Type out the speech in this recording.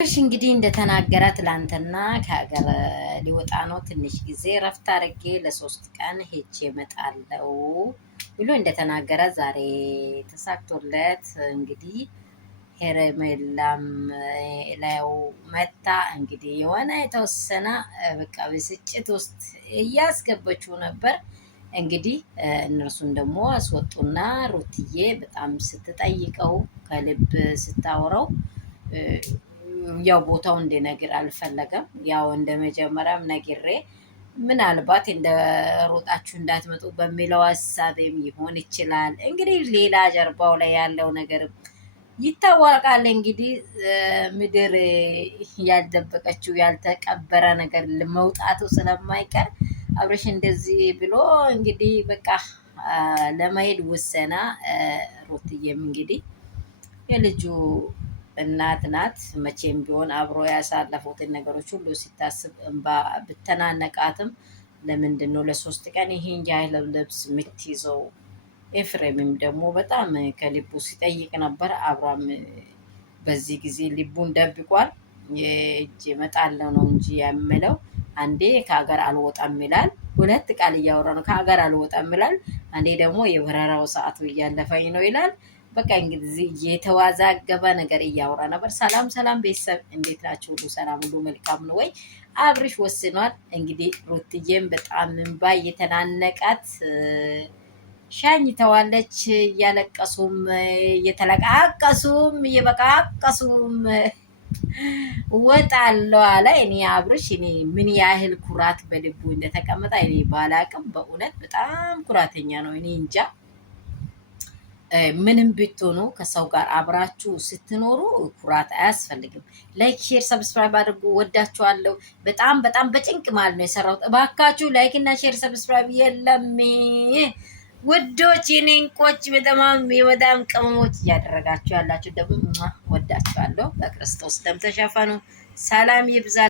እሺ እንግዲህ እንደተናገረ ትላንትና ከሀገር ሊወጣ ነው። ትንሽ ጊዜ ረፍት አድርጌ ለ3 ቀን ሄጄ እመጣለሁ ብሎ እንደተናገረ ዛሬ ተሳክቶለት እንግዲህ ሄርሜላም ላዩ መታ እንግዲህ የሆነ የተወሰነ በቃ ብስጭት ውስጥ እያስገበችው ነበር። እንግዲህ እነርሱን ደግሞ አስወጡና ሩትዬ በጣም ስትጠይቀው ከልብ ስታወራው ያው ቦታው እንዲነግር አልፈለገም። ያው እንደ መጀመሪያም ነግሬ ምናልባት እንደ ሮጣችሁ እንዳትመጡ በሚለው ሀሳብም ይሆን ይችላል። እንግዲህ ሌላ ጀርባው ላይ ያለው ነገር ይታወቃል። እንግዲህ ምድር ያልደበቀችው ያልተቀበረ ነገር መውጣቱ ስለማይቀር አብረሽ እንደዚህ ብሎ እንግዲህ በቃ ለመሄድ ወሰና። ሩትዬም እንግዲህ የልጁ እናት ናት። መቼም ቢሆን አብሮ ያሳለፉትን ነገሮች ሁሉ ሲታስብ እንባ ብተናነቃትም ለምንድን ነው ለ3 ቀን ይሄን ያህል ልብስ የምትይዘው? ኤፍሬምም ደግሞ በጣም ከልቡ ሲጠይቅ ነበር። አብሯም በዚህ ጊዜ ልቡን ደብቋል። እጅ እመጣለሁ ነው እንጂ የምለው አንዴ ከሀገር አልወጣም ይላል። 2 ቃል እያወራ ነው። ከሀገር አልወጣም ይላል። አንዴ ደግሞ የበረራው ሰዓቱ እያለፈኝ ነው ይላል። በቃ እንግዲህ የተዋዛገበ ነገር እያወራ ነበር። ሰላም ቤተሰብ እንዴት ናችሁ? ሁሉ ሰላም፣ ሁሉ መልካም ነው ወይ? አብርሽ ወስኗል። እንግዲህ ሩትዬም በጣም እንባ እየተናነቃት ሻኝተዋለች። እያለቀሱም እየተለቃቀሱም እየበቃቀሱም ወጣለሁ አለ። እኔ አብርሽ እኔ ምን ያህል ኩራት በልቡ እንደተቀመጠ እኔ ባላቅም፣ በእውነት በጣም ኩራተኛ ነው። እኔ እንጃ። ምንም ብትሆኑ ከሰው ጋር አብራችሁ ስትኖሩ ኩራት አያስፈልግም። ላይክ፣ ሼር፣ ሰብስክራይብ አድርጉ። ወዳችኋለሁ። በጣም በጭንቅ ማለት ነው የሰራሁት። እባካችሁ ላይክ እና ሼር ሰብስክራይብ የለም ውዶች፣ የኔ እንቆች፣ በጣም ቅመሞች እያደረጋችሁ ያላችሁ ደግሞ ወዳችኋለሁ። በክርስቶስ ደም ተሸፈኑ። ሰላም ይብዛል።